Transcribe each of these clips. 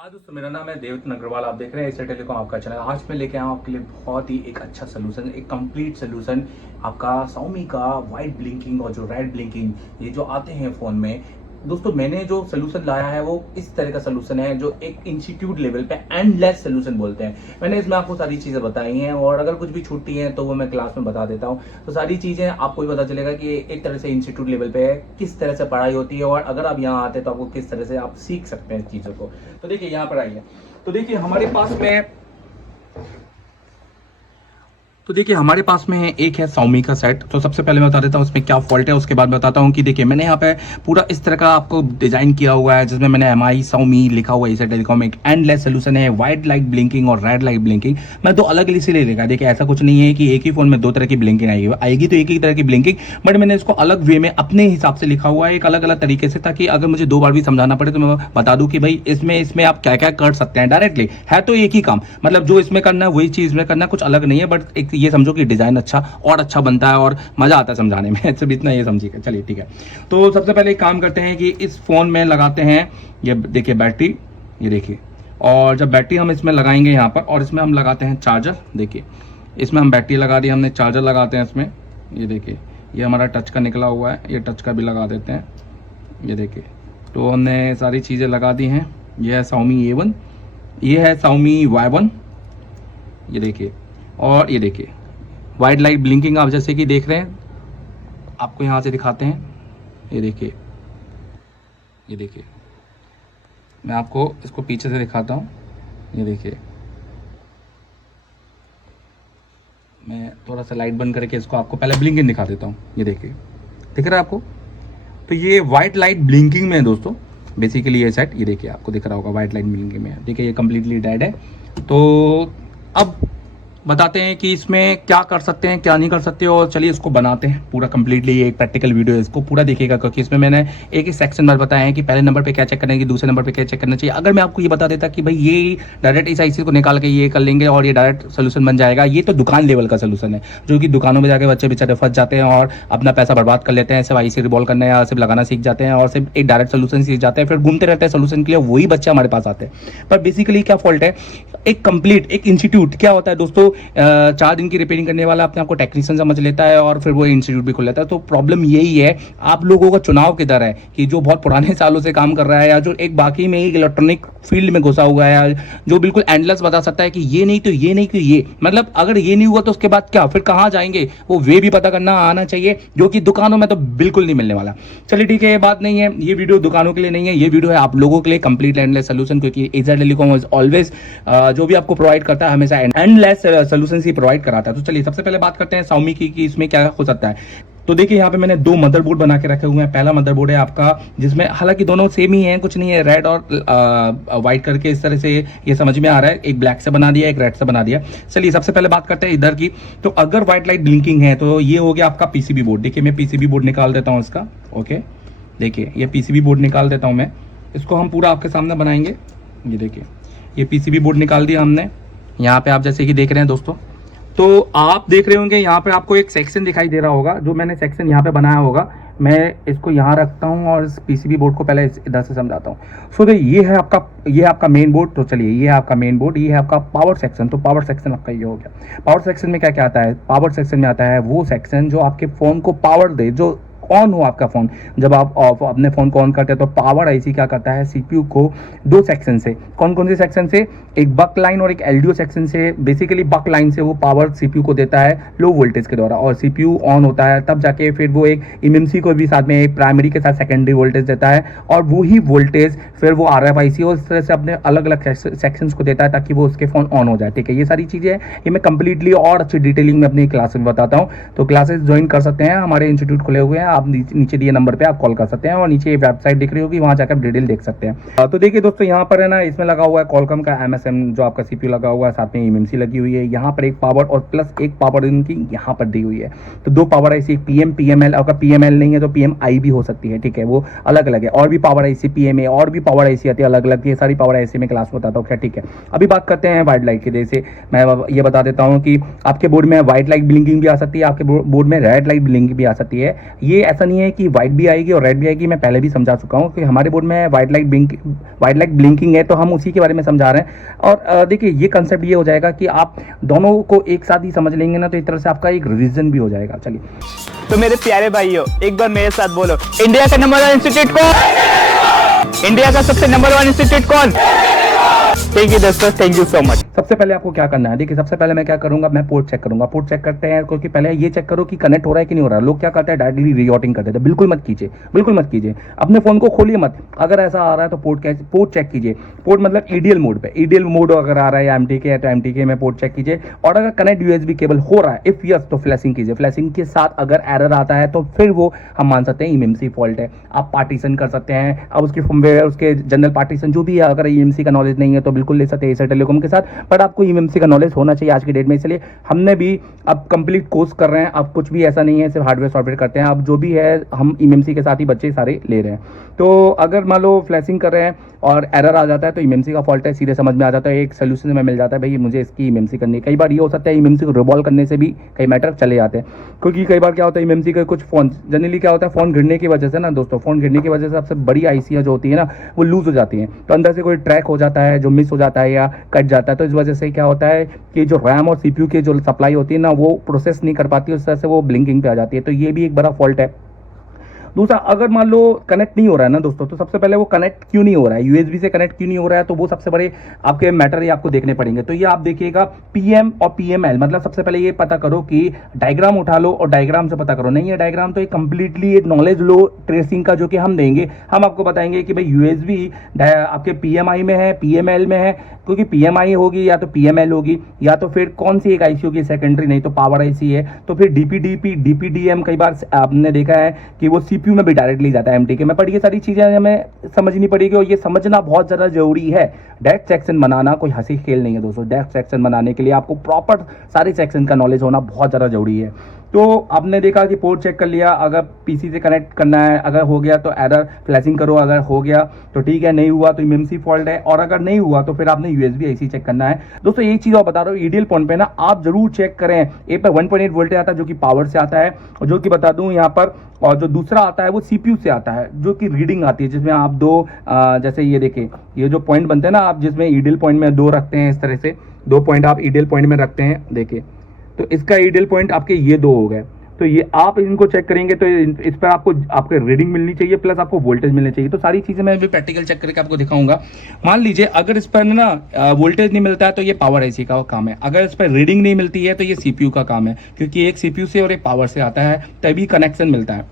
हाँ दोस्तों, मेरा नाम है देवतन अग्रवाल। आप देख रहे हैं एसर टेलीकॉम आपका चैनल। आज मैं लेके आया हूँ आपके लिए बहुत ही एक अच्छा सोल्यूशन, एक कंप्लीट सोल्यूशन आपका Xiaomi का वाइट ब्लिंकिंग और जो रेड ब्लिंकिंग ये जो आते हैं फ़ोन में। दोस्तों, मैंने जो सोल्यूशन लाया है वो इस तरह का सोल्यूशन है जो एक इंस्टीट्यूट लेवल पे एंडलेस सोल्यूशन बोलते हैं। मैंने इसमें आपको सारी चीज़ें बताई हैं और अगर कुछ भी छूटती हैं तो वो मैं क्लास में बता देता हूँ। तो सारी चीज़ें आपको भी पता चलेगा कि एक तरह से इंस्टीट्यूट लेवल पे किस तरह से पढ़ाई होती है और अगर आप यहाँ आते हैं तो आपको किस तरह से आप सीख सकते हैं चीज़ों को। तो देखिए यहाँ पर आइए। तो देखिए हमारे पास में एक है Xiaomi का सेट। तो सबसे पहले मैं बता देता हूँ इसमें क्या फॉल्ट है, उसके बाद बताता हूँ कि देखिए मैंने यहाँ पे पूरा इस तरह का आपको डिजाइन किया हुआ है जिसमें मैंने MI Xiaomi लिखा हुआ है। इसे टेलीकॉम एक एंडलेस सोल्यूशन है, वाइट लाइट ब्लिंकिंग और रेड लाइट ब्लिंकिंग। मैं दो अलग इसीलिए लिखा। देखिए ऐसा कुछ नहीं है कि एक ही फोन में दो तरह की ब्लिंकिंग आएगी तो एक ही तरह की ब्लिंकिंग, बट मैंने इसको अलग वे में अपने हिसाब से लिखा हुआ है, एक अलग अलग तरीके से, ताकि अगर मुझे दो बार भी समझाना पड़े तो मैं बता दूं कि भाई इसमें आप क्या क्या कर सकते हैं। डायरेक्टली है तो एक ही काम, मतलब जो इसमें करना है वही चीज में करना है, कुछ अलग नहीं है। बट एक ये समझो कि डिजाइन अच्छा और अच्छा बनता है और मजा आता है समझाने में। सिर्फ इतना ये समझिएगा। चलिए ठीक है। तो सबसे पहले एक काम करते हैं कि इस फोन में लगाते हैं, ये देखिए बैटरी, ये देखिए। और जब बैटरी हम इसमें लगाएंगे यहाँ पर, और इसमें हम लगाते हैं चार्जर। देखिए इसमें हम बैटरी लगा दी, हमने चार्जर लगाते हैं इसमें। ये देखिए ये हमारा टच का निकला हुआ है, ये टच का भी लगा देते हैं। ये देखिए तो हमने सारी चीज़ें लगा दी हैं। ये है Xiaomi A1, ये है Xiaomi Y1, ये देखिए। और ये देखिए वाइट लाइट ब्लिंकिंग आप जैसे कि देख रहे हैं, आपको यहाँ से दिखाते हैं। ये देखिए, ये देखिए, मैं आपको इसको पीछे से दिखाता हूँ। ये देखिए मैं थोड़ा सा लाइट बंद करके इसको आपको पहले ब्लिंकिंग दिखा देता हूँ। ये देखिए दिख रहा है आपको। तो ये वाइट लाइट ब्लिंकिंग में है दोस्तों, बेसिकली ये सेट। ये देखिए आपको दिख रहा होगा वाइट लाइट ब्लिंकिंग में। देखिए ये कम्प्लीटली डेड है। तो अब बताते हैं कि इसमें क्या कर सकते हैं क्या नहीं कर सकते, और चलिए इसको बनाते हैं पूरा कम्प्लीटली। एक प्रैक्टिकल वीडियो है, इसको पूरा देखिएगा क्योंकि इसमें मैंने एक ही सेक्शन में बताया है कि पहले नंबर पे क्या चेक करना है, दूसरे नंबर पे क्या चेक करना चाहिए। अगर मैं आपको ये बता देता कि भाई ये डायरेक्ट इस IC को निकाल के ये कर लेंगे और ये डायरेक्ट सोल्यूशन बन जाएगा, ये तो दुकान लेवल का सोल्यूशन है जो कि दुकानों में जाकर बच्चे बेचारे फंस जाते हैं और अपना पैसा बर्बाद कर लेते हैं। सिर्फ IC रिवॉल्व करना या सिर्फ लगाना सीख जाते हैं और सिर्फ एक डायरेक्ट सोल्यूशन सीख जाते हैं, फिर घूमते रहते हैं सोल्यूशन के लिए। वही बच्चे हमारे पास आते हैं। पर बेसिकली क्या फॉल्ट है, एक कंप्लीट एक इंस्टीट्यूट क्या होता है दोस्तों, 4 दिन की रिपेयरिंग करने वाला अपने आपको टेक्नीशियन समझ लेता है और फिर वो इंस्टीट्यूट भी खोल लेता है। तो प्रॉब्लम यही है, आप लोगों का चुनाव किधर है कि जो बहुत पुराने सालों से काम कर रहा है या जो एक बाकी में एक इलेक्ट्रॉनिक फील्ड में घुसा हुआ है, जो बिल्कुल एंडलेस बता सकता है कि ये नहीं तो ये नहीं तो ये, मतलब अगर ये नहीं हुआ तो उसके बाद क्या, फिर कहाँ जाएंगे, वो वे भी पता करना आना चाहिए, जो कि दुकानों में तो बिल्कुल नहीं मिलने वाला। चलिए ठीक है, ये बात नहीं है, ये वीडियो दुकानों के लिए नहीं है, ये वीडियो है आप लोगों के लिए, कंप्लीट एंडलेस सोल्यूशन। क्योंकि एजर टेलीकॉम इज ऑलवेज जो भी आपको प्रोवाइड करता है हमेशा एंडलेस सोल्यूशन ही प्रोवाइड कराता है। तो चलिए सबसे पहले बात करते हैं Xiaomi की कि इसमें क्या हो सकता है। तो देखिए यहाँ पे मैंने 2 मदरबोर्ड बना के रखे हुए हैं। पहला मदरबोर्ड है आपका जिसमें हालांकि दोनों सेम ही हैं, कुछ नहीं है, रेड और वाइट करके इस तरह से ये समझ में आ रहा है। एक ब्लैक से बना दिया, एक रेड से बना दिया। चलिए सबसे पहले बात करते हैं इधर की। तो अगर वाइट लाइट ब्लिंकिंग है तो ये हो गया आपका PCB बोर्ड। देखिए मैं PCB बोर्ड निकाल देता हूँ इसका। ओके देखिए ये PCB बोर्ड निकाल देता हूँ मैं, इसको हम पूरा आपके सामने बनाएंगे। ये देखिए ये PCB बोर्ड निकाल दिया हमने। यहाँ पे आप जैसे कि देख रहे हैं दोस्तों, तो आप देख रहे होंगे यहाँ पे आपको एक सेक्शन दिखाई दे रहा होगा, जो मैंने सेक्शन यहाँ पे बनाया होगा। मैं इसको यहाँ रखता हूँ और इस PCB बोर्ड को पहले इधर से समझाता हूँ। सो ये है आपका मेन बोर्ड। तो चलिए ये है आपका मेन बोर्ड, ये है आपका पावर सेक्शन। तो पावर सेक्शन आपका ये हो गया। पावर सेक्शन में क्या क्या आता है, पावर सेक्शन में आता है वो सेक्शन जो आपके फ़ोन को पावर दे, जो ऑन हो आपका फ़ोन। जब आप अपने फ़ोन को ऑन करते हैं तो पावर IC क्या करता है, CPU को 2 सेक्शन से, कौन कौन से सेक्शन से, एक बक लाइन और एक LDO सेक्शन से, बेसिकली बक लाइन से वो पावर CPU को देता है लो वोल्टेज के द्वारा, और CPU ऑन होता है तब जाके फिर वो एक MMC को भी साथ में, एक प्राइमरी के साथ सेकेंडरी वोल्टेज देता है, और वही वोल्टेज फिर वो RFIC और इस तरह से अपने अलग अलग सेक्शंस को देता है ताकि वो उसके फ़ोन ऑन हो जाए। ठीक है, ये सारी चीज़ें ये मैं कंप्लीटली और अच्छी डिटेलिंग में अपनी क्लास में बताता हूँ। तो क्लासेस ज्वाइन कर सकते हैं, हमारे इंस्टीट्यूट खुले हुए हैं, आप नीचे दिए नंबर पे आप कॉल कर सकते हैं और नीचे वेबसाइट दिख रही होगी, वहां जाकर डिटेल देख सकते हैं। तो देखिए दोस्तों यहाँ पर है ना, इसमें लगा हुआ है Qualcomm का MSM जो आपका CPU लगा हुआ है, साथ में MMC लगी हुई है। यहाँ पर एक पावर और प्लस एक पावर इनकी यहाँ पर दी हुई है। तो 2 पावर IC, PM PML, अगर PML नहीं है तो PMI भी हो सकती है। ठीक है, वो अलग अलग है। और भी पावर IC PMA और भी पावर IC आती है अलग अलग, ये सारी पावर IC में क्लास बताता हूँ। ठीक है, अभी बात करते हैं वाइट लाइट की। जैसे मैं ये बता देता हूँ कि आपके बोर्ड में व्हाइट लाइट ब्लिंकिंग भी आ सकती है, आपके बोर्ड में रेड लाइट ब्लिंकिंग भी आ सकती है। ये ऐसा नहीं है कि व्हाइट भी आएगी और रेड भी आएगी, मैं पहले भी समझा चुका हूँ कि हमारे बोर्ड में व्हाइट लाइट ब्लिंकिंग है, तो हम उसी के बारे में समझा रहे हैं। और देखिए ये कंसेप्ट ये हो जाएगा कि आप दोनों को एक साथ ही समझ लेंगे ना, तो एक तरह से आपका एक रिवीजन भी हो जाएगा। चलिए, तो मेरे प्यारे भाइयों एक बार मेरे साथ बोलो, इंडिया का नंबर 1 इंस्टीट्यूट कौन? इंडिया का सबसे नंबर 1 इंस्टीट्यूट कौन? थैंक यू दोस्तों, थैंक यू सो मच। सबसे पहले आपको क्या करना है, देखिए सबसे पहले मैं क्या करूंगा, मैं पोर्ट चेक करूंगा। पोर्ट चेक करते हैं क्योंकि पहले ये चेक करो कि कनेक्ट हो रहा है कि नहीं हो रहा है। लोग क्या करते हैं, डायरेक्टली रीऑटिंग करते हैं, बिल्कुल मत कीजिए, बिल्कुल मत कीजिए। अपने फोन को खोलिए मत, अगर ऐसा आ रहा है तो पोर्ट चेक कीजिए। पोर्ट मतलब ईडीएल मोड पे, ईडीएल मोड अगर आ रहा है या एमटीके है तो एमटीके में पोर्ट चेक कीजिए। और अगर कनेक्ट यूएसबी केबल हो रहा है, इफ यस, तो फ्लैशिंग कीजिए। फ्लैशिंग के साथ अगर एरर आता है तो फिर वो हम मान सकते हैं ईएमसी फॉल्ट है। आप पार्टीशन कर सकते हैं, अब उसकी फर्मवेयर, उसके जनरल पार्टीशन जो भी है, अगर ईएमसी का नॉलेज नहीं है तो बिल्कुल ले सकते हैं एसर टेलीकॉम के साथ, बट आपको ईएमसी का नॉलेज होना चाहिए आज की डेट में। इसलिए हमने भी अब कंप्लीट कोर्स कर रहे हैं, अब कुछ भी ऐसा नहीं है सिर्फ हार्डवेयर सॉफ्टवेयर करते हैं, अब जो भी है हम ईएमसी के साथ ही बच्चे सारे ले रहे हैं। तो अगर मान लो फ्लैशिंग कर रहे हैं और एरर आ जाता है तो ईएमसी का फॉल्ट है, सीधे समझ में आ जाता है, एक सोल्यूशन में मिल जाता है, भाई मुझे इसकी ईएमसी करनी है। कई बार ये हो सकता है ईएमसी को रिवॉल्व करने से भी कई मैटर चले जाते हैं, क्योंकि कई बार क्या होता है ईएमसी के कुछ फोन, जनरली क्या होता है फोन गिरने की वजह से ना दोस्तों, फोन गिरने की वजह से सबसे बड़ी आईसियाँ जो होती है ना वो लूज हो जाती हैं, तो अंदर से कोई ट्रैक हो जाता है जो मिस हो जाता है या कट जाता है, तो इस वजह से क्या होता है कि जो रैम और सीपीयू की जो सप्लाई होती है ना वो प्रोसेस नहीं कर पाती, उस तरह से वो ब्लिंकिंग पे आ जाती है, तो ये भी एक बड़ा फॉल्ट है। दूसरा, अगर मान लो कनेक्ट नहीं हो रहा है ना दोस्तों, तो सबसे पहले वो कनेक्ट क्यों नहीं हो रहा है, यूएसबी से कनेक्ट क्यों नहीं हो रहा है, तो वो सबसे बड़े आपके मैटर ये आपको देखने पड़ेंगे। तो ये आप देखिएगा पीएम और पीएमएल, मतलब सबसे पहले ये पता करो कि डायग्राम उठा लो और डायग्राम से पता करो। नहीं है डायग्राम तो ये कंप्लीटली एक नॉलेज लो ट्रेसिंग का, जो कि हम देंगे। हम आपको बताएंगे कि भाई यूएसबी आपके पीएमआई में है, पीएमएल में है, क्योंकि पीएमआई होगी या तो पीएमएल होगी या तो फिर कौन सी एक आईसी होगी सेकेंडरी, नहीं तो पावर आईसी है, तो फिर डीपीडीएम कई बार आपने देखा है कि वो सीपीयू में भी डायरेक्टली जाता है एमटीके में, पर ये सारी चीजें हमें समझनी पड़ेगी और ये समझना बहुत ज्यादा जरूरी है। डेस्क सेक्शन बनाना कोई हंसी खेल नहीं है दोस्तों, डेस्क सेक्शन बनाने के लिए आपको प्रॉपर सारे सेक्शन का नॉलेज होना बहुत ज्यादा जरूरी है। तो आपने देखा कि पोर्ट चेक कर लिया, अगर पीसी से कनेक्ट करना है, अगर हो गया तो एरर फ्लैशिंग करो, अगर हो गया तो ठीक है, नहीं हुआ तो ईएमसी फॉल्ट है, और अगर नहीं हुआ तो फिर आपने यूएसबी आईसी चेक करना है। दोस्तों एक चीज और बता रहा हूँ, ईडीएल पॉइंट पे ना आप जरूर चेक करें, ए पे 1.8 वोल्टेज आता है जो कि पावर से आता है, और जो कि बता दूं यहाँ पर, और जो दूसरा आता है वो सीपीयू से आता है जो कि रीडिंग आती है, जिसमें आप दो जैसे ये देखें, ये जो पॉइंट बनते हैं ना, आप जिसमें ईडीएल पॉइंट में दो रखते हैं, इस तरह से दो पॉइंट आप ईडीएल पॉइंट में रखते हैं, देखिए तो इसका ईडीएल पॉइंट आपके ये दो हो गए, तो ये आप इनको चेक करेंगे तो इस पर आपको आपके रीडिंग मिलनी चाहिए, प्लस आपको वोल्टेज मिलनी चाहिए। तो सारी चीजें मैं भी प्रैक्टिकल चेक करके आपको दिखाऊंगा। मान लीजिए अगर इस पर ना वोल्टेज नहीं मिलता है तो ये पावर आईसी का काम है, अगर इस पर रीडिंग नहीं मिलती है तो ये सीपीयू का काम है, क्योंकि एक सीपीयू से और एक पावर से आता है, तभी कनेक्शन मिलता है।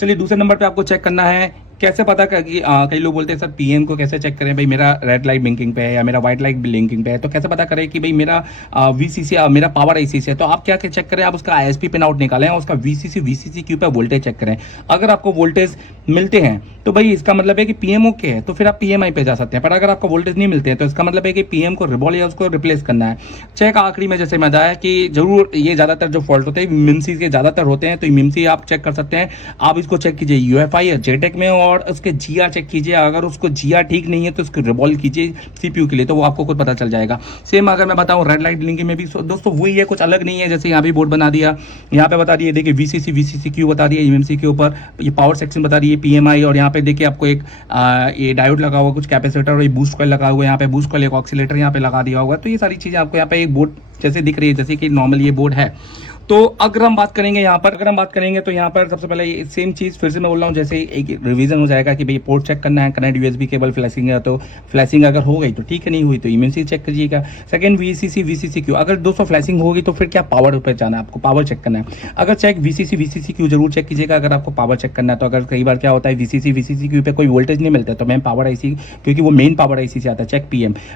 चलिए दूसरे नंबर पे आपको चेक करना है, कैसे पता कर कि कई लोग बोलते हैं सर पीएम को कैसे चेक करें, भाई मेरा रेड लाइट ब्लिंकिंग पे है या मेरा व्हाइट लाइट ब्लिंकिंग पे है, तो कैसे पता करें कि भाई मेरा वीसीसी मेरा पावर आईसी से है। तो आप क्या चेक करें, आप उसका आईएसपी पिन आउट निकालें और उसका वीसीसी क्यू पे वोल्टेज चेक करें। अगर आपको वोल्टेज मिलते हैं तो भाई इसका मतलब है कि पीएम ओके है, तो फिर आप पीएमआई पे जा सकते हैं। पर अगर आपको वोल्टेज नहीं मिलते हैं तो इसका मतलब है कि पीएम को रिवॉल्व या उसको रिप्लेस करना है। चेक आखिरी में जैसे मैं बताया कि जरूर ये ज्यादातर जो फॉल्ट होते हैं मिमसी के ज्यादातर होते हैं, तो मिमसी आप चेक कर सकते हैं। आप इसको चेक कीजिए यूएफआई या जेटेक में, और उसके जीआर चेक कीजिए, अगर उसको जीआर ठीक नहीं है तो उसको रिवॉल्व कीजिए सीपीयू के लिए, तो वो आपको खुद पता चल जाएगा। सेम अगर मैं बताऊं रेड लाइट ब्लिंकिंग में भी दोस्तों वही है, कुछ अलग नहीं है। जैसे यहाँ भी बोर्ड बना दिया, यहाँ पे बता दिए देखिए वीसीसी क्यू बता दिया, ईएमसी के ऊपर ये पावर सेक्शन बता दिए पीएमआई, और यहाँ पे देखिए आपको एक ये डायोड लगा हुआ, कुछ कैपेसिटर और ये बूस्ट कॉइल लगा हुआ है, यहाँ पे बूस्ट कॉइल एक ऑक्सीलेटर यहाँ पे लगा दिया होगा। तो ये सारी चीजें आपको यहाँ पे एक बोर्ड जैसे दिख रही है, जैसे कि नॉर्मल ये बोर्ड है। तो अगर हम बात करेंगे यहाँ पर, तो यहाँ पर सबसे पहले सेम चीज फिर से मैं बोल रहा हूँ, जैसे एक रिवीजन हो जाएगा कि भाई पोर्ट चेक करना है, कनेक्ट यूएसबी केबल फ्लैशिंग है तो फ्लैशिंग अगर हो गई तो ठीक है, नहीं हुई तो ईएमसी चेक करिएगा। सेकंड वीसीसी क्यू, अगर 200 फ्लैशिंग होगी तो फिर क्या पावर पर जाना है, आपको पावर चेक करना है। अगर चेक वीसीसी क्यू जरूर चेक कीजिएगा अगर आपको पावर चेक करना है। तो अगर कई बार क्या होता है वीसीसी क्यू पे कोई वोल्टेज नहीं मिलता है तो मैम पावर आईसी, क्योंकि वो मेन पावर आईसी से आता है। चेक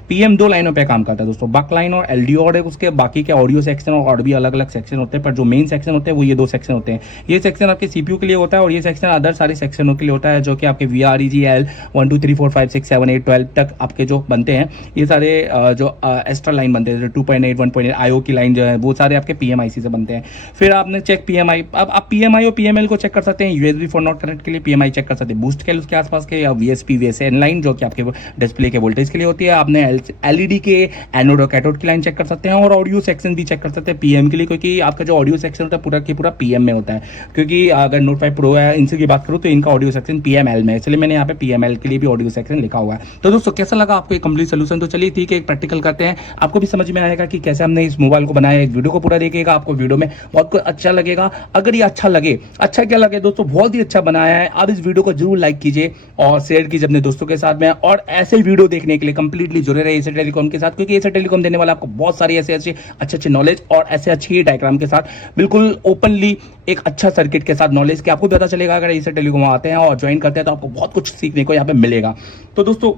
पीएम 2 लाइनों पर काम करता है दोस्तों, बक लाइन और एलडीओ, और उसके बाकी के ऑडियो सेक्शन और भी अलग अलग सेक्शन होते हैं, पर जो मेन सेक्शन वो ये दो सेक्शन होते हैं। ये सेक्शन आपके सीपीयू के लिए होता है और ये सेक्शन अदर सारे सेक्शनों के लिए होता है, जो कि आपके VREGL 1 2 3 4 5 6 7 8 12 तक आपके जो बनते हैं, ये सारे जो एक्स्ट्रा लाइन बनते हैं, 2.8 1.8 आईओ की लाइन जो है वो सारे आपके पीएमआईसी से बनते हैं। फिर आपने चेक पीएमआई, अब आप पीएमआई और पीएमएल को चेक कर सकते हैं, यूएसबी फॉर नॉट कनेक्ट के लिए पीएमआई चेक कर सकते हैं, बूस्ट के उसके आसपास के, या VSP VSN लाइन जो कि आपके डिस्प्ले के वोल्टेज के लिए होती है। आपने एलईडी के एनोड और कैथोड की लाइन चेक कर सकते हैं, और ऑडियो सेक्शन भी चेक कर सकते हैं पीएम के लिए, क्योंकि आपका जो जो ऑडियो सेक्शन होता है पूरा की पूरा PM में होता है, क्योंकि अगर नोट 5 प्रो है इनसे की बात करूँ तो इनका ऑडियो सेक्शन PML में है, इसलिए मैंने यहाँ पे PML के लिए भी ऑडियो सेक्शन लिखा हुआ है। तो दोस्तों कैसा लगा आपको ये कंप्लीट सोल्यूशन? तो चलिए ठीक है, एक प्रैक्टिकल करते हैं, आपको भी समझ में आएगा कि कैसे हमने इस मोबाइल को बनाया है। एक वीडियो को पूरा देखिएगा, आपको वीडियो में बहुत कुछ अच्छा लगेगा। अगर ये अच्छा लगे, अच्छा क्या लगे दोस्तों, बहुत ही अच्छा बनाया है। आप इस वीडियो को जरूर लाइक कीजिए और शेयर कीजिए अपने दोस्तों के साथ में, और ऐसे वीडियो देखने के लिए कंप्लीटली जुड़े रहे एसर टेलीकॉम के साथ, क्योंकि एसर टेलीकॉम देने वाला आपको बहुत सारी ऐसे अच्छे नॉलेज और ऐसे अच्छी डायग्राम के साथ बिल्कुल ओपनली एक अच्छा सर्किट के साथ नॉलेज के आपको पता चलेगा। अगर एसर टेलीकॉम आते हैं और ज्वाइन करते हैं तो आपको बहुत कुछ सीखने को यहाँ पे मिलेगा। तो दोस्तों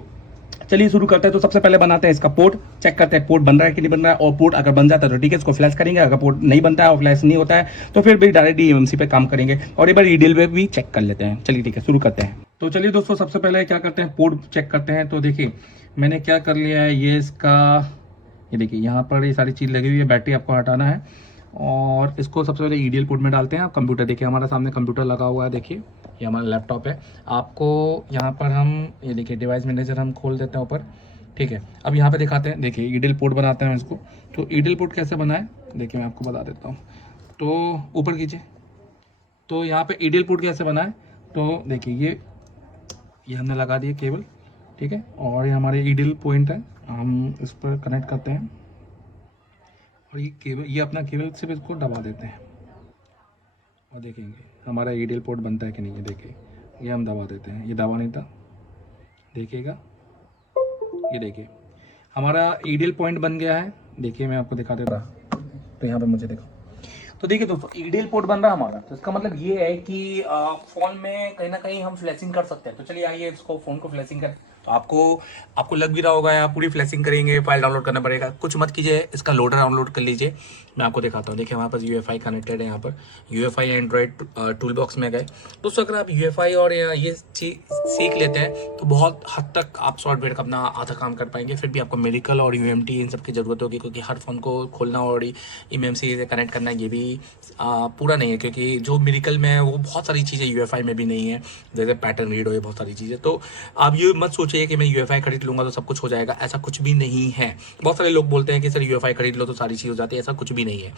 चलिए शुरू करते हैं। तो सबसे पहले बनाते हैं इसका पोर्ट, चेक करते हैं पोर्ट बन रहा है कि नहीं बन रहा है, और पोर्ट अगर बन जाता है तो ठीक है, इसको फ्लैश करेंगे। अगर पोर्ट नहीं बनता है और फ्लैश नहीं होता है तो फिर भी डायरेक्ट EMMC पे काम करेंगे, और एक बार ईडीएल पे भी चेक कर लेते हैं। चलिए ठीक है, शुरू करते हैं। तो चलिए दोस्तों सबसे पहले क्या करते हैं, पोर्ट चेक करते हैं। तो देखिए मैंने क्या कर लिया है, ये इसका, ये देखिए यहाँ पर ये सारी चीज़ लगी हुई है, बैटरी आपको हटाना है, और इसको सबसे पहले ईडीएल पोर्ट में डालते हैं। आप कंप्यूटर देखिए, हमारा सामने कंप्यूटर लगा हुआ है, देखिए ये हमारा लैपटॉप है। आपको यहाँ पर हम ये देखिए डिवाइस मैनेजर हम खोल देते हैं ऊपर, ठीक है। अब यहाँ पे दिखाते हैं, देखिए ईडीएल पोर्ट बनाते हैं इसको। तो ईडीएल पोर्ट कैसे बनाए, देखिए मैं आपको बता देता हूँ। तो ऊपर कीजिए, तो यहाँ पे ईडीएल पोर्ट कैसे बनाए, तो देखिए ये हमने लगा दिया केबल, ठीक है, और ये हमारे ईडीएल पॉइंट है, हम इस पर कनेक्ट करते हैं, और ये केबल, ये अपना केबल सिर्फ इसको दबा देते हैं, और देखेंगे हमारा ईडीएल पोर्ट बनता है कि नहीं है। देखिए ये हम दबा देते हैं, ये दबा नहीं था, देखिएगा, ये देखिए हमारा ईडीएल पॉइंट बन गया है। देखिए मैं आपको दिखा देता, तो यहाँ पे मुझे देखो, तो देखिए दोस्तों ईडीएल पोर्ट बन रहा है हमारा। तो इसका मतलब ये है कि फोन में कहीं ना कहीं हम फ्लैशिंग कर सकते हैं। तो चलिए आइए इसको फोन को फ्लैशिंग करें। तो आपको लग भी रहा होगा, आप पूरी फ्लैशिंग करेंगे, फाइल डाउनलोड करना पड़ेगा। कुछ मत कीजिए, इसका लोडर डाउनलोड कर लीजिए, मैं आपको दिखाता हूँ। देखिए हमारे पास UEFI कनेक्टेड है, यहाँ पर UEFI एंड्रॉइड टूल बॉक्स में गए दोस्तों। अगर आप UEFI और ये चीज सीख लेते हैं तो बहुत हद तक आप सॉफ्टवेयर का अपना आधा काम कर पाएंगे। फिर भी आपको मेडिकल और UMT इन सब की ज़रूरत होगी, क्योंकि हर फोन को खोलना और EMMC से कनेक्ट करना ये भी पूरा नहीं है, क्योंकि जो मेडिकल में है वो बहुत सारी चीज़ें UEFI में भी नहीं है, जैसे पैटर्न रीड हो, ये बहुत सारी चीज़ें। तो आप ये मत सोचिए कि मैं UEFI खरीद लूँगा तो सब कुछ हो जाएगा, ऐसा कुछ भी नहीं है। बहुत सारे लोग बोलते हैं कि सर UEFI खरीद लो तो सारी चीज़ हो जाती है, ऐसा कुछ भी नहीं है,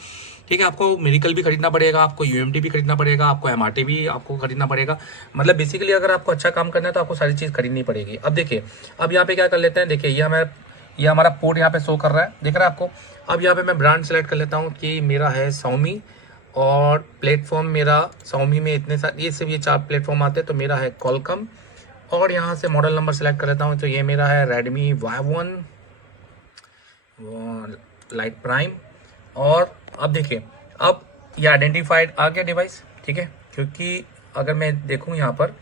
ठीक है। आपको मेडिकल भी खरीदना पड़ेगा, आपको UMT भी खरीदना पड़ेगा, आपको MRT भी आपको खरीदना पड़ेगा। मतलब बेसिकली अगर आपको अच्छा काम करना है तो आपको सारी चीज़ खरीदनी पड़ेगी। अब देखिए, अब यहाँ पे क्या कर लेते हैं, देखिए ये हमारा पोर्ट यहाँ पे शो कर रहा है, दिख रहा है आपको। अब यहाँ पे मैं ब्रांड सेलेक्ट कर लेता हूँ कि मेरा है Xiaomi, और प्लेटफॉर्म मेरा Xiaomi में इतने सारे, ये सिर्फ ये 4 प्लेटफॉर्म आते हैं, तो मेरा है Qualcomm। और यहाँ से मॉडल नंबर सेलेक्ट कर लेता हूँ, तो ये मेरा है Redmi Y1 लाइट प्राइम। और अब देखिए, अब ये आइडेंटिफाइड आ गया डिवाइस, ठीक है, क्योंकि अगर मैं देखूँ यहाँ पर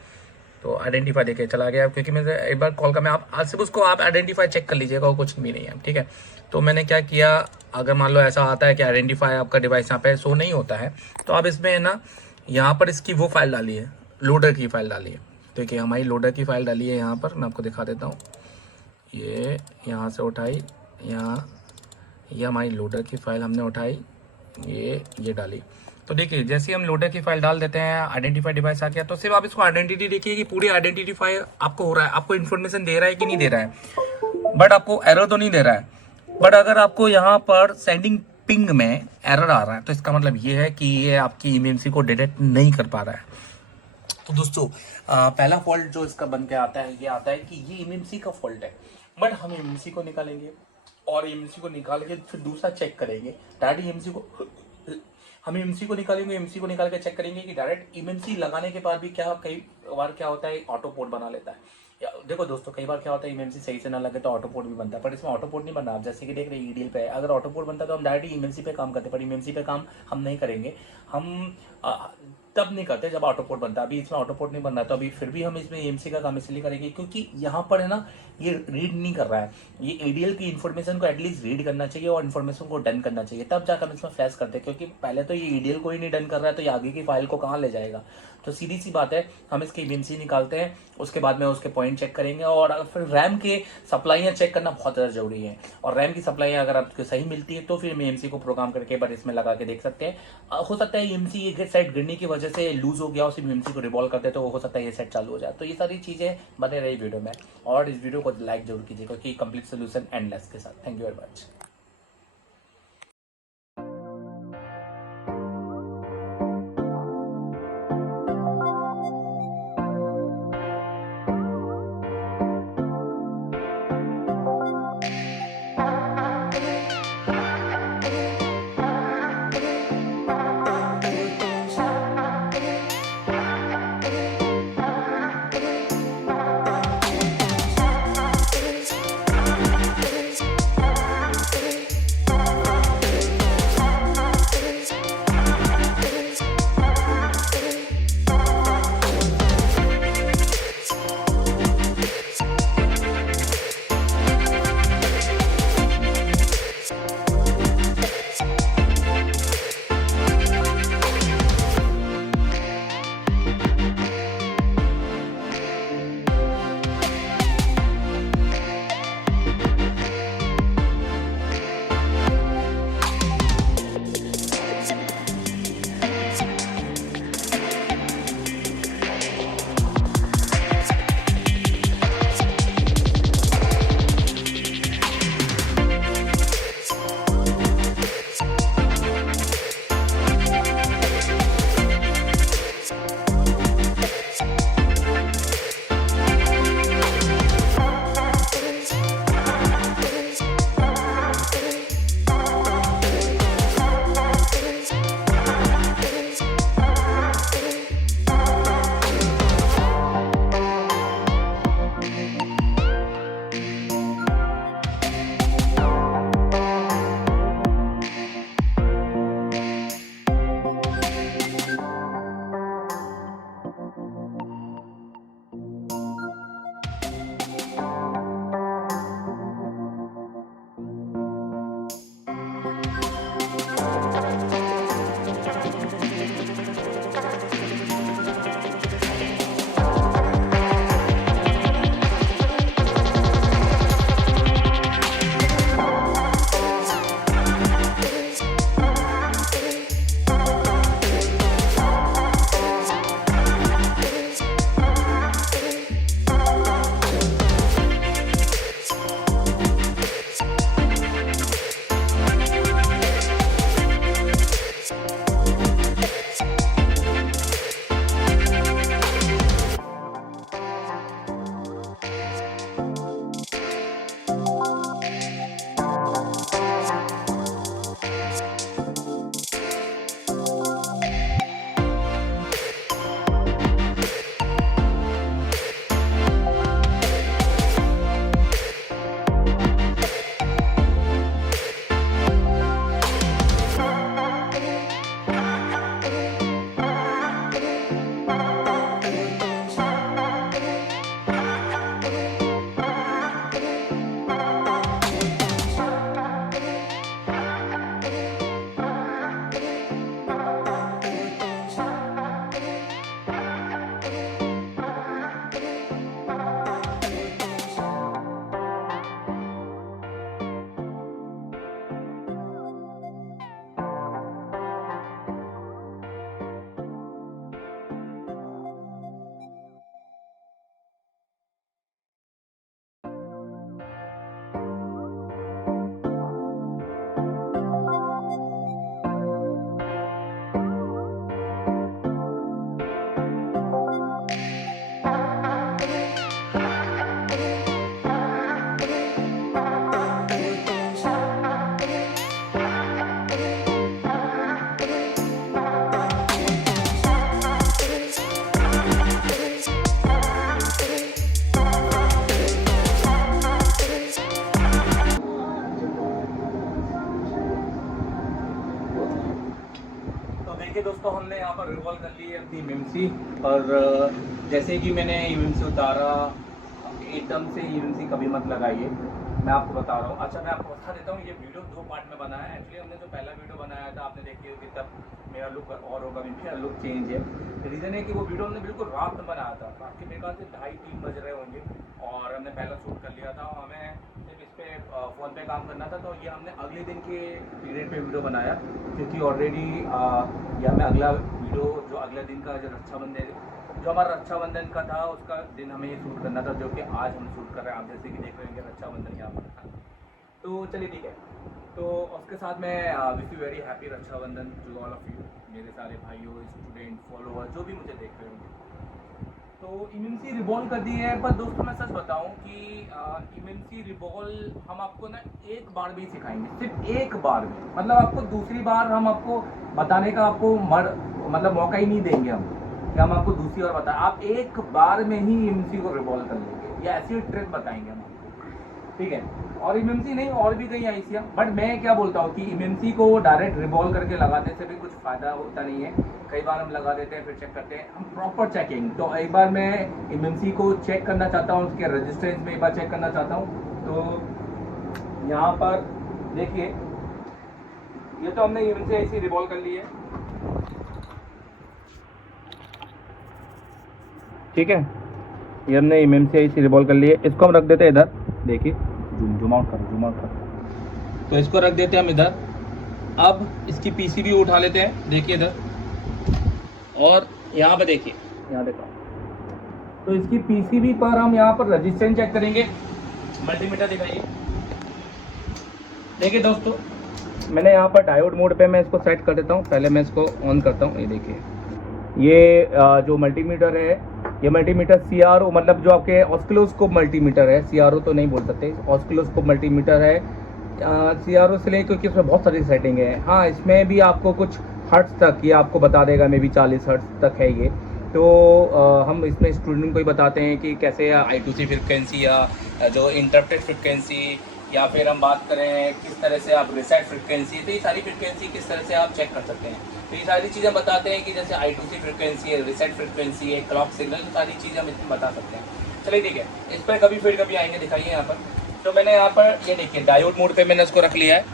तो आइडेंटिफाई देखिए चला गया, क्योंकि मैं एक बार कॉल का मैं आप सिर्फ उसको आप आइडेंटिफाई चेक कर लीजिएगा, वो कुछ भी नहीं है, ठीक है। तो मैंने क्या किया, अगर मान लो ऐसा आता है कि आइडेंटिफाई आपका डिवाइस यहाँ पे शो नहीं होता है, तो आप इसमें है ना, यहाँ पर इसकी वो फाइल डाली है, लोडर की फाइल डाली है। देखिए हमारी लोडर की फाइल डाली है यहाँ पर, मैं आपको दिखा देता हूँ। ये यहाँ से उठाई, ये हमारी लोडर की फाइल हमने उठाई, ये डाली। तो देखिए जैसे हम लोडर की फाइल डाल देते हैं, आइडेंटिफाई डिवाइस आ गया, तो सिर्फ आप इसको आइडेंटिटी देखिए कि पूरी आइडेंटिटी फाइल आपको हो रहा है, आपको इन्फॉर्मेशन दे रहा है कि नहीं दे रहा है, बट आपको एरर तो नहीं दे रहा है। बट अगर आपको यहाँ पर सेंडिंग पिंग में एरर आ रहा है, तो इसका मतलब ये है कि ये आपकी EMMC को डिटेक्ट नहीं कर पा रहा है। तो दोस्तों पहला फॉल्ट जो इसका बन के आता है, ये आता है कि ये EMMC का फॉल्ट है। बट हम EMMC को निकालेंगे, और EMMC को निकाल के फिर दूसरा चेक करेंगे, डायरेक्ट EMMC को हम EMMC को निकालेंगे, EMMC को निकाल के चेक करेंगे कि डायरेक्ट EMMC लगाने के बाद भी क्या कई बार क्या होता है, ऑटो पोर्ट बना लेता है। देखो दोस्तों, कई बार क्या होता है, EMMC सही से ना लगे तो ऑटो पोर्ट भी बनता है, पर इसमें ऑटो पोर्ट नहीं बन रहा। आप जैसे कि देख रहे हैं ईडीएल पे है, अगर ऑटो पोर्ट बनता तो हम डायरेक्ट EMMC पे काम करते, पर EMMC पे काम हम नहीं करेंगे। हम तब नहीं करते जब ऑटो पोर्ट बनता है। अभी इसमें ऑटो पोर्ट नहीं बन रहा, तो अभी फिर भी हम इसमें EMMC का काम इसलिए करेंगे क्योंकि यहाँ पर है ना, ये रीड नहीं कर रहा है, ये ईडीएल की इन्फॉर्मेशन को एटलीस्ट रीड करना चाहिए और इन्फॉर्मेशन को डन करना चाहिए, तब जाकर हम इसमें फ्लैश करते हैं। क्योंकि पहले तो ये ईडीएल को ही नहीं डन कर रहा है, तो ये आगे की फाइल को कहाँ ले जाएगा। तो सीधी सी बात है, हम इसके EMMC निकालते हैं, उसके बाद में उसके पॉइंट चेक करेंगे, और फिर रैम के सप्लाइयाँ चेक करना बहुत ज़्यादा जरूरी है। और रैम की सप्लाइयाँ अगर आपको सही मिलती है तो फिर EMMC को प्रोग्राम करके बट इसमें लगा के देख सकते हैं। हो सकता है EMMC ये सेट गिरने की वजह से लूज हो गया, उसी EMMC को रिवॉल्व करते तो हो सकता है ये सेट चालू हो जाए। तो ये सारी चीज़ें बने रही वीडियो में, और इस वीडियो को लाइक जरूर कीजिए, क्योंकि कंप्लीट सोल्यूशन एंडलेस के साथ। Thank you very much. देखिए दोस्तों, हमने यहाँ पर रिवॉल्व कर ली है अपनी एमएमसी। और जैसे कि मैंने एमएमसी उतारा, एकदम से एमएमसी कभी मत लगाइए, मैं आपको बता रहा हूँ। अच्छा, मैं आपको बता देता हूँ, ये वीडियो 2 पार्ट में बना है। एक्चुअली हमने जो पहला वीडियो बनाया था, आपने देखी होगी, तब मेरा लुक और होगा, मेरा लुक चेंज है। रीज़न है कि वो वीडियो हमने बिल्कुल रात में बनाया था, रात के मेरे ख्याल से 2:30-3 बज रहे होंगे, और हमने पहला शूट कर लिया था। और हमें सिर्फ इस पर फ़ोन पे काम करना था, तो ये हमने अगले दिन के पीरियड पे वीडियो बनाया, क्योंकि ऑलरेडी ये हमें अगला वीडियो, जो अगले दिन का जो रक्षाबंधन, जो हमारा रक्षाबंधन का था, उसका दिन हमें ये शूट करना था, जो कि आज हम शूट कर रहे हैं। आप जैसे कि देख रहे हैं रक्षाबंधन यहाँ पर था। तो चलिए ठीक है, तो उसके साथ मैं wish you very happy Rakshabandhan to all of you, मेरे सारे भाइयों, स्टूडेंट, फॉलोअर, जो भी मुझे देख रहे होंगे। तो इम्यूनिटी रिवॉल्व कर दी है, पर दोस्तों मैं सच बताऊं कि इम्यूनिटी रिवॉल्व हम आपको ना एक बार भी सिखाएंगे, सिर्फ एक बार में। मतलब आपको दूसरी बार हम आपको बताने का आपको मतलब मौका ही नहीं देंगे हम, कि हम आपको दूसरी बार बताएं। आप एक बार में ही इम्यूनिटी को रिवॉल्व कर लेंगे, या ऐसी ट्रिक बताएंगे हम आपको, ठीक है। और इम्यूनिटी नहीं, और भी कई आईसियाँ, बट मैं क्या बोलता हूँ कि इम्यूनिटी को डायरेक्ट रिवॉल्व करके लगाने से भी कुछ फ़ायदा होता नहीं है। कई बार हम लगा देते हैं, फिर चेक करते हैं, हम प्रॉपर चेकिंग। तो एक बार मैं इम्यूनिटी को चेक करना चाहता हूँ, उसके रेजिस्टेंस में एक बार चेक करना चाहता हूँ। तो यहाँ पर देखिए, ये तो हमने इम्यूनिटी ऐसी रिवॉल्व कर ली है, ठीक है। ये हमने इम्यूनिटी ऐसी रिवॉल्व कर ली है। इसको हम रख देते हैं इधर, देखिए, जूम आउट करो। तो इसको रख देते हैं हम इधर। अब इसकी पीसीबी उठा लेते हैं, देखिए इधर, और यहाँ पे देखिए, यहाँ देखो। तो इसकी पीसीबी पर हम यहाँ पर रेजिस्टेंस चेक करेंगे। मल्टीमीटर दिखाइए। देखिए दोस्तों, मैंने यहाँ पर डायोड मोड पे मैं इसको सेट कर देता हूँ। पहले मैं इसको ऑन करता हूँ। ये देखिए, ये जो मल्टीमीटर है, ये मल्टीमीटर सीआरओ, मतलब जो आपके ऑस्किलोस्कोप मल्टीमीटर है, सीआरओ तो नहीं बोल सकते, ऑस्किलोस्कोप मल्टीमीटर है। सीआरओ इसलिए क्योंकि इसमें बहुत सारी सेटिंग है। हाँ, इसमें भी आपको कुछ हर्ट्स तक ये आपको बता देगा, मे बी 40 हर्ट्स तक है ये। तो हम इसमें स्टूडेंट को ही बताते हैं कि कैसे I2C फ्रिक्वेंसी, या जो इंटरप्टेड फ्रिक्वेंसी, या फिर हम बात करें किस तरह से आप रिसेट फ्रिक्वेंसी, तो ये सारी फ्रिक्वेंसी किस तरह से आप चेक कर सकते हैं। तो ये सारी चीज़ें बताते हैं कि जैसे I2C फ्रिक्वेंसी है, रिसेट फ्रिक्वेंसी है, क्लॉक सिग्नल, सारी चीज़ें हम इसमें बता सकते हैं। चलिए ठीक है, इस पर कभी फिर कभी आएंगे, दिखाइए यहाँ पर। तो मैंने यहाँ पर ये देखिए डायोड मोड पे मैंने इसको रख लिया है।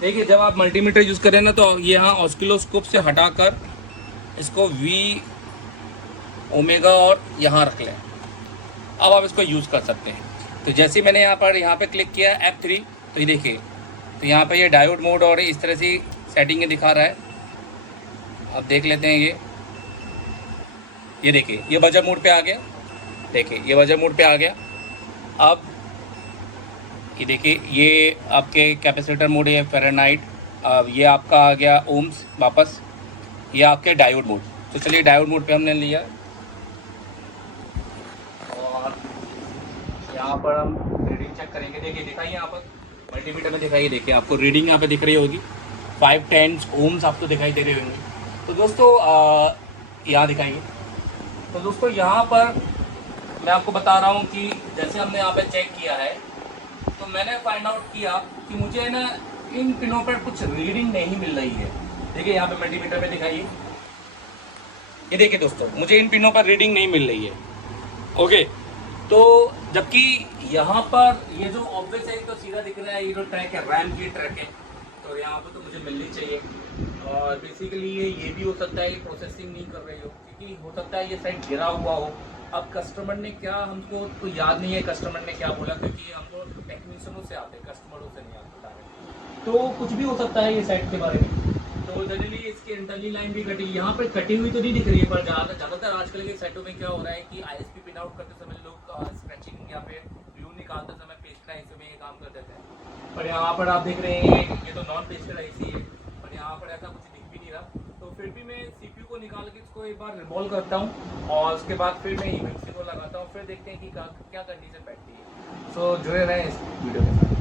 देखिए, जब आप मल्टीमीटर यूज़ करें ना, तो ये यहाँ ऑस्किलोस्कोप से हटाकर इसको V ओमेगा और यहाँ रख लें। अब आप इसको यूज़ कर सकते हैं। तो जैसे मैंने यहाँ पे क्लिक किया F3, तो ये देखिए, तो यहाँ पे ये डायोड मोड और इस तरह से सेटिंग दिखा रहा है। अब देख लेते हैं, ये देखिए, ये बजर मोड पे आ गया। देखिए, ये बजर मोड पे आ गया। अब ये देखिए, ये आपके कैपेसिटर मोड है, फ़ारेनहाइट। अब ये आपका आ गया ओम्स वापस, ये आपके डायोड मोड। तो चलिए, डायोड मोड पे हमने लिया, और यहाँ पर हम रीडिंग चेक करेंगे। देखिए, दिखाइए यहाँ पर मल्टीमीटर में दिखाइए। देखिए, आपको रीडिंग यहाँ पे दिख रही होगी, 510 ओम्स आपको दिखाई दे रही होंगी। तो दोस्तों यहाँ दिखाइए। तो दोस्तों यहाँ पर मैं आपको बता रहा हूँ कि जैसे हमने यहाँ पे चेक किया है, तो मैंने फाइंड आउट किया कि मुझे ना इन पिनों पर कुछ रीडिंग नहीं मिल रही है। देखिए, यहाँ पे मल्टीमीटर में दिखाइए, ये देखिए दोस्तों, मुझे इन पिनों पर रीडिंग नहीं मिल रही है। ओके, तो जबकि यहाँ पर ये जो ऑब्वियस है, तो सीधा दिख रहा है, ये जो ट्रैक है, रैम की ट्रैक है, तो यहाँ पर तो मुझे मिलनी चाहिए। और बेसिकली ये भी हो सकता है ये प्रोसेसिंग नहीं कर रही हो, क्योंकि हो सकता है ये साइड गिरा हुआ हो। अब कस्टमर ने क्या, हमको तो याद नहीं है कस्टमर ने क्या बोला, क्योंकि हम तो टेक्नीशियनों से आते हैं, कस्टमरों से नहीं आते। तो कुछ भी हो सकता है ये साइड के बारे में। तो जनरली इसकी इंटरनल लाइन भी कटी, यहाँ पर कटी हुई तो नहीं दिख रही है, पर ज़्यादातर आजकल के सेटों में क्या हो रहा है कि ISP पिन आउट करते समय लोग स्क्रैचिंग या फिर ग्लू निकालते समय पेस्ट आईसी में ये काम कर देते हैं। पर यहाँ पर आप देख रहे हैं, ये तो नॉन पेस्टेड आईसी है, पर यहाँ पर ऐसा कुछ दिख भी नहीं रहा। तो फिर भी मैं CPU को निकाल के इसको एक बार रिवॉल्व करता हूँ, और उसके बाद फिर मैं eMMC को लगाता हूँ, फिर देखते हैं कि क्या कंडीशन बैठती है। सो जुड़े रहें इस वीडियो के साथ।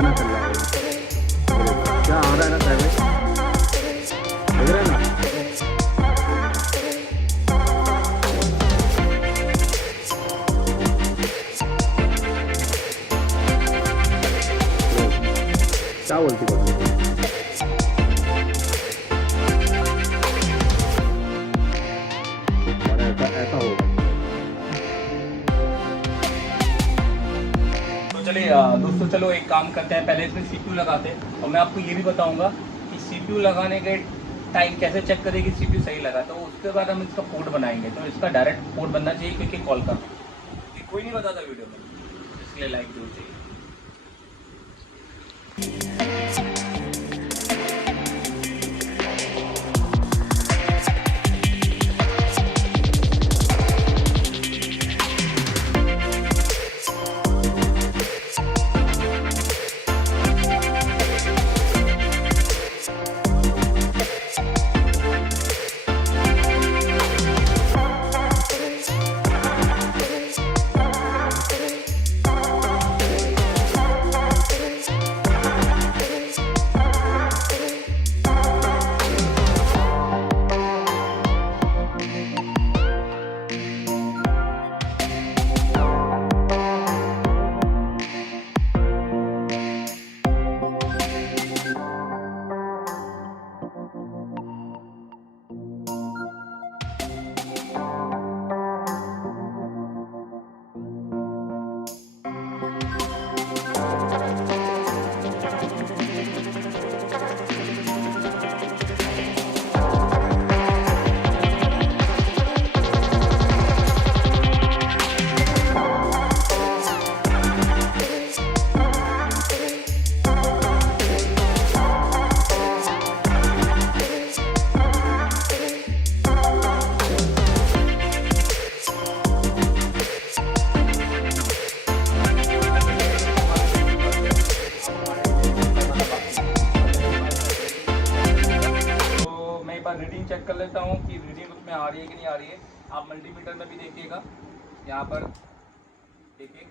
गाना चल रहा है। ये देखो, क्या आ रहा है ना साइड में, देख रहे हैं ना। क्या बोलती बात और ऐसा होगा। तो चलिए दोस्तों, चलो एक काम करते हैं, पहले इसमें सीपीयू लगाते हैं और मैं आपको ये भी बताऊंगा कि सीपीयू लगाने के टाइम कैसे चेक करें कि सीपीयू सही लगा। तो उसके बाद हम इसका पोर्ट बनाएंगे। तो इसका डायरेक्ट पोर्ट बनना चाहिए क्योंकि कॉल का कोई नहीं बताता वीडियो में, इसलिए लाइक जरूर चाहिए। रीडिंग चेक कर लेता हूँ कि रीडिंग उसमें आ रही है कि नहीं आ रही है। आप मल्टीमीटर में भी देखिएगा, यहाँ पर देखिए,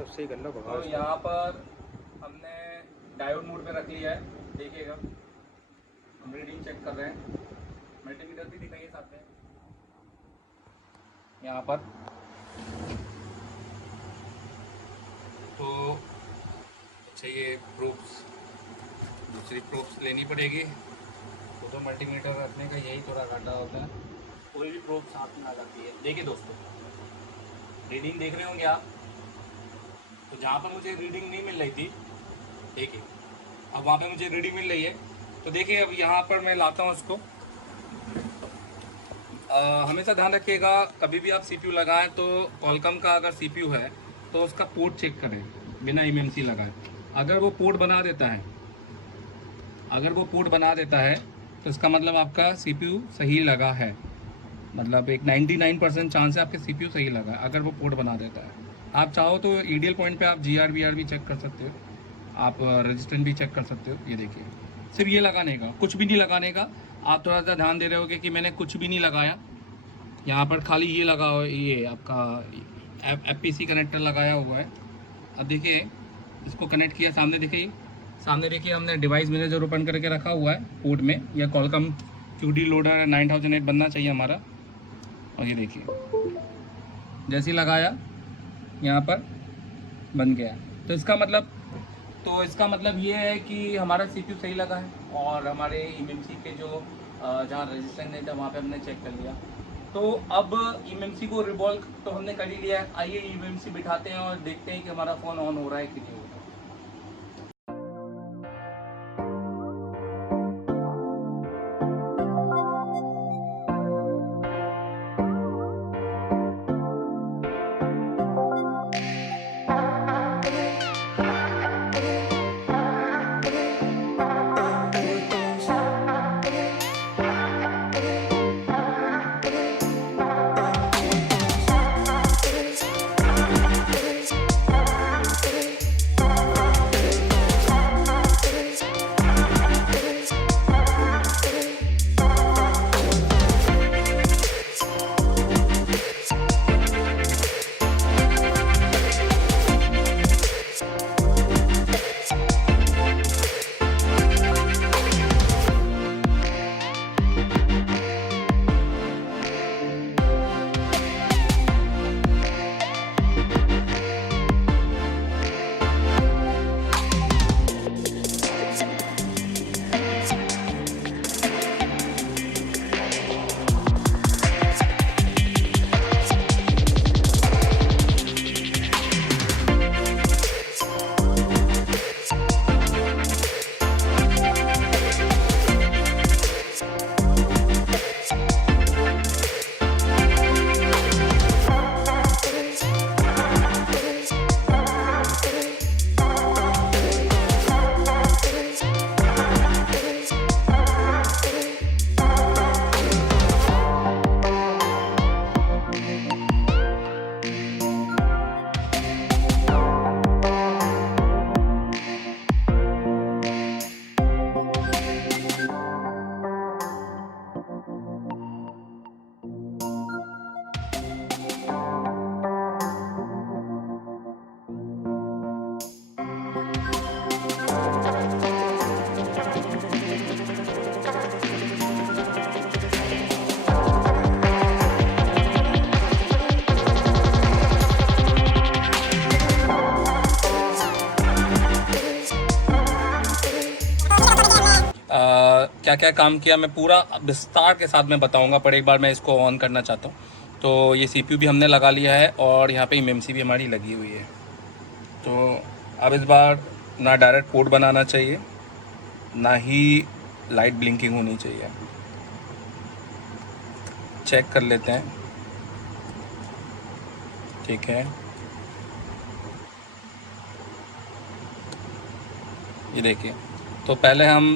उससे ही कर लो। तो यहाँ पर हमने डायोड मोड पे रख लिया है, देखिएगा हम रीडिंग चेक कर रहे हैं। मल्टीमीटर भी दिखाइए साथ में यहाँ पर। तो अच्छा, ये प्रूफ्स, दूसरी प्रूफ्स लेनी पड़ेगी। तो मल्टीमीटर रखने का यही थोड़ा घाटा होता है, कोई भी प्रूफ साथ में आ जाती है। देखिए दोस्तों, रीडिंग देख रहे होंगे आप। तो जहाँ पर मुझे रीडिंग नहीं मिल रही थी, देखिए अब वहाँ पे मुझे रीडिंग मिल रही है। तो देखिए अब यहाँ पर मैं लाता हूँ उसको। हमेशा ध्यान रखिएगा, कभी भी आप सीपीयू लगाएं तो कॉलकॉम का अगर सीपीयू है तो उसका पोर्ट चेक करें बिना एमएमसी लगाए। अगर वो पोर्ट बना देता है, तो इसका मतलब आपका सीपीयू सही लगा है। मतलब एक 99% चांस है आपके सीपीयू सही लगा है अगर वो पोर्ट बना देता है। आप चाहो तो ईडीएल पॉइंट पे आप जीआर वीआर भी चेक कर सकते हो, आप रजिस्टेंस भी चेक कर सकते हो। ये देखिए, सिर्फ ये लगाने का, कुछ भी नहीं लगाने का। आप थोड़ा सा ध्यान दे रहे होगे कि मैंने कुछ भी नहीं लगाया, यहाँ पर खाली ये लगा हुआ, ये आपका एफपीसी कनेक्टर लगाया हुआ है। अब देखिए इसको कनेक्ट किया, सामने देखिए हमने डिवाइस मैनेजर ओपन करके रखा हुआ है पोर्ट में। यह कॉलकॉम QD लोडर 9008 बनना चाहिए हमारा। और ये देखिए जैसे ही लगाया यहाँ पर बन गया। तो इसका मतलब ये है कि हमारा सीपीयू सही लगा है। और हमारे एमएमसी के जो जहाँ रजिस्टेंस नहीं था वहाँ पे हमने चेक कर लिया। तो अब एमएमसी को रिवॉल्व तो हमने कर ही लिया है। आइए एमएमसी बिठाते हैं और देखते हैं कि हमारा फ़ोन ऑन हो रहा है कि नहीं हो रहा है। क्या क्या काम किया मैं पूरा विस्तार के साथ में बताऊंगा, पर एक बार मैं इसको ऑन करना चाहता हूँ। तो ये CPU भी हमने लगा लिया है और यहाँ पे MMC भी हमारी लगी हुई है। तो अब इस बार ना डायरेक्ट पोर्ट बनाना चाहिए, ना ही लाइट ब्लिंकिंग होनी चाहिए। चेक कर लेते हैं, ठीक है। ये देखिए, तो पहले हम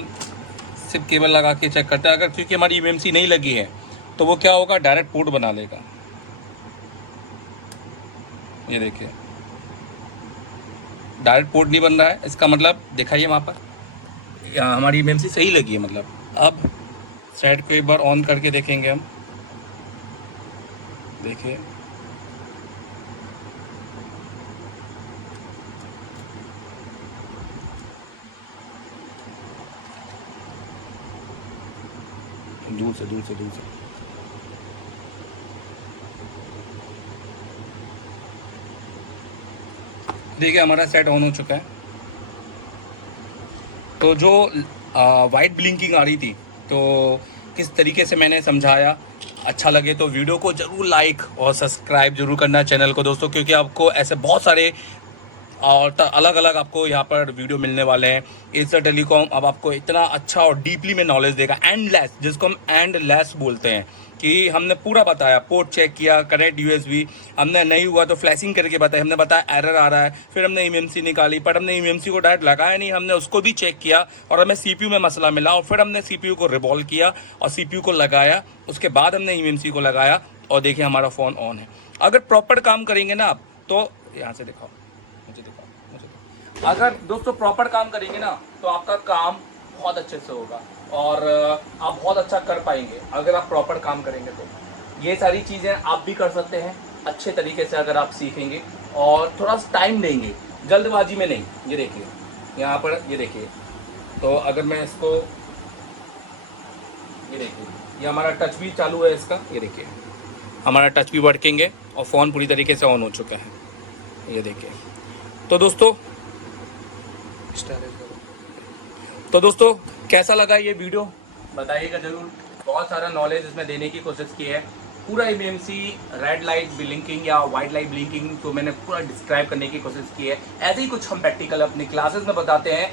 सिर्फ केबल लगा के चेक करते हैं। अगर क्योंकि हमारी MMC नहीं लगी है तो वो क्या होगा, डायरेक्ट पोर्ट बना लेगा। ये देखिए, डायरेक्ट पोर्ट नहीं बन रहा है, इसका मतलब दिखाइए वहाँ पर यहाँ हमारी MMC सही लगी है। मतलब अब सेट को एक बार ऑन करके देखेंगे हम। देखिए, दूर से देखिए हमारा सेट ऑन हो चुका है। तो जो वाइट ब्लिंकिंग आ रही थी, तो किस तरीके से मैंने समझाया, अच्छा लगे तो वीडियो को ज़रूर लाइक और सब्सक्राइब जरूर करना है चैनल को दोस्तों, क्योंकि आपको ऐसे बहुत सारे और अलग अलग आपको यहाँ पर वीडियो मिलने वाले हैं। एसर टेलीकॉम अब आपको इतना अच्छा और डीपली में नॉलेज देगा, एंडलेस, जिसको हम एंडलेस बोलते हैं, कि हमने पूरा बताया, पोर्ट चेक किया, कनेक्ट USB, हमने नहीं हुआ तो फ्लैशिंग करके बताया, हमने बताया एरर आ रहा है, फिर हमने MMC निकाली, पर हमने MMC को डायरेक्ट लगाया नहीं, हमने उसको भी चेक किया और हमें CPU में मसला मिला और फिर हमने CPU को रिवॉल्व किया और CPU को लगाया, उसके बाद हमने MMC को लगाया और देखिए हमारा फ़ोन ऑन है। अगर प्रॉपर काम करेंगे ना आप, तो यहाँ से दिखाओ, मुझे दिखाओ। अगर दोस्तों प्रॉपर काम करेंगे ना तो आपका काम बहुत अच्छे से होगा और आप बहुत अच्छा कर पाएंगे अगर आप प्रॉपर काम करेंगे। तो ये सारी चीज़ें आप भी कर सकते हैं अच्छे तरीके से अगर आप सीखेंगे और थोड़ा सा टाइम देंगे, जल्दबाजी में नहीं। ये देखिए यहाँ पर, ये देखिए, तो अगर मैं इसको, ये देखिए, ये हमारा टच भी चालू है इसका, ये देखिए हमारा टच भी वर्किंग है और फ़ोन पूरी तरीके से ऑन हो चुका है। ये देखिए, तो दोस्तों कैसा लगा ये वीडियो बताइएगा ज़रूर। बहुत सारा नॉलेज इसमें देने की कोशिश की है। पूरा MMC रेड लाइट ब्लिंकिंग या वाइट लाइट ब्लिंकिंग को मैंने पूरा डिस्क्राइब करने की कोशिश की है। ऐसे ही कुछ हम प्रैक्टिकल अपनी क्लासेस में बताते हैं,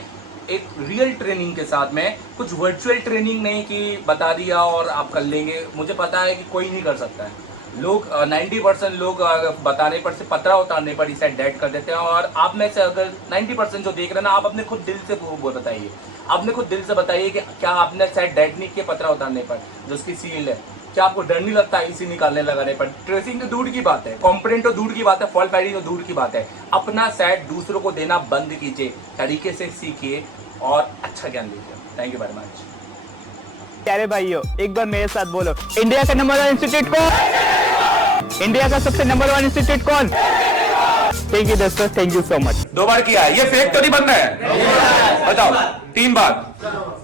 एक रियल ट्रेनिंग के साथ में, कुछ वर्चुअल ट्रेनिंग नहीं कि बता दिया और आप कर लेंगे। मुझे पता है कि कोई नहीं कर सकता है, लोग 90% लोग बताने पर से, पतरा उतारने पर इसे डेड कर देते हैं। और आप में से अगर 90% जो देख रहे हैं ना, आप अपने खुद दिल से वो बताइए, अपने खुद दिल से बताइए कि क्या आपने शायद डेड नहीं किया पतरा उतारने पर, जो उसकी सील है, क्या आपको डर नहीं लगता इसी निकालने लगाने पर? ट्रेसिंग तो दूर की बात है, कॉम्पोनेंट तो दूर की बात है, फॉल्ट फाइंडिंग तो दूर की बात है। अपना सेट दूसरों को देना बंद कीजिए, तरीके से सीखिए और अच्छा ज्ञान दीजिए। Thank you very much. प्यारे भाइयों, एक बार मेरे साथ बोलो, इंडिया का नंबर 1 इंस्टीट्यूट कौन? इंडिया का सबसे नंबर 1 इंस्टीट्यूट कौन? थैंक यू दोस्तों, थैंक यू सो मच। 2 बार किया है, ये फेक तो नहीं बनना है? बताओ, 3 बार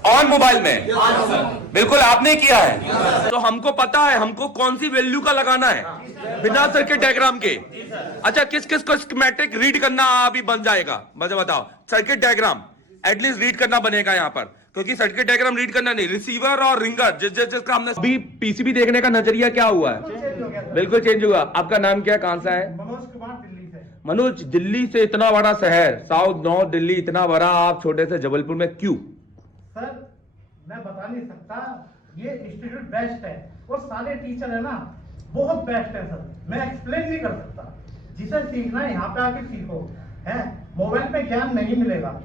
ऑन मोबाइल में? बिल्कुल आपने किया है, तो हमको पता है हमको कौन सी वैल्यू का लगाना है बिना सर्किट डायग्राम के। अच्छा, किस किस को स्कीमेटिक रीड करना अभी बन जाएगा, मुझे बताओ। सर्किट डायग्राम एटलीस्ट रीड करना बनेगा यहाँ पर, क्योंकि सर्किट डायग्राम रीड करना नहीं, रिसीवर और रिंगर जिसका हमने अभी PCB देखने का नजरिया क्या हुआ है, बिल्कुल चेंज हुआ। आपका नाम क्या है, कहां से है? मनोज कुमार, दिल्ली से। मनोज, दिल्ली से, इतना बड़ा शहर, साउथ नॉर्थ दिल्ली इतना बड़ा, आप छोटे से जबलपुर में क्यों? सर मैं बता नहीं सकता, ये इंस्टीट्यूट बेस्ट है और सारे टीचर है ना बहुत बेस्ट है सर, मैं एक्सप्लेन नहीं कर सकता। जिसे सीखना है यहाँ पे आके सीखो, है मोबाइल पे ज्ञान नहीं मिलेगा,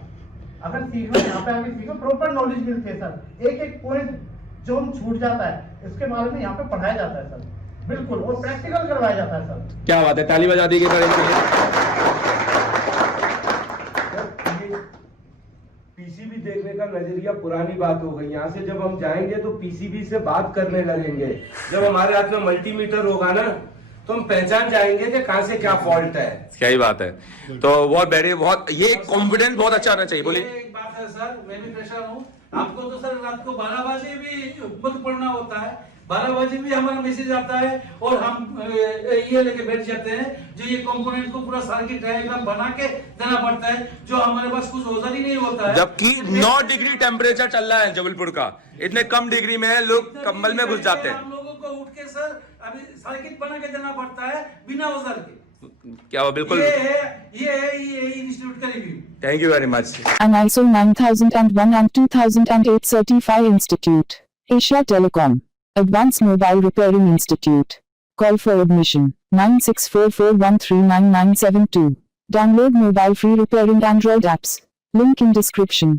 अगर सीखना यहाँ पे आके सीखो, प्रॉपर नॉलेज मिलती है सर। एक एक पॉइंट जो हम छूट जाता है इसके बारे में यहाँ पे पढ़ाया जाता है सर, बिल्कुल, और प्रैक्टिकल करवाया जाता है सर। क्या बात है, ताली बजा दी पीसीबी देखने का नजरिया पुरानी बात हो गई। यहाँ से जब हम जाएंगे तो पीसीबी से बात करने लगेंगे। जब हमारे हाथ में मल्टीमीटर होगा ना तो हम पहचान जाएंगे कि कहाँ से क्या फॉल्ट है। क्या ही बात है। तो बहुत बैठे, बहुत ये कॉन्फिडेंस बहुत अच्छा आना चाहिए। बोलिए। एक बात है सर, मैं भी प्रेशर हूँ, आपको तो सर रात को 12 बजे भी मत पढ़ना होता है, 12 बजे भी हमारा मैसेज आता है और हम ये लेके बैठ जाते हैं जो ये कंपोनेंट को पूरा सर्किट डायग्राम बना के देना पड़ता है, जो हमारे पास कुछ औजार ही नहीं होता है। जबकि 9 डिग्री टेम्परेचर चल रहा है जबलपुर का, इतने कम डिग्री में लोग कंबल में घुस जाते हैं। हम लोगों को उठ के सर अभी सर्किट बना के देना पड़ता है बिना औजार के। क्या बिल्कुल। ये है इंस्टीट्यूट का review. Thank you very much. An ISO 9001 and 2008 certified institute. Asia Telecom. Advanced Mobile Repairing Institute. Call for admission 9644139972. Download mobile free repairing Android apps. Link in description.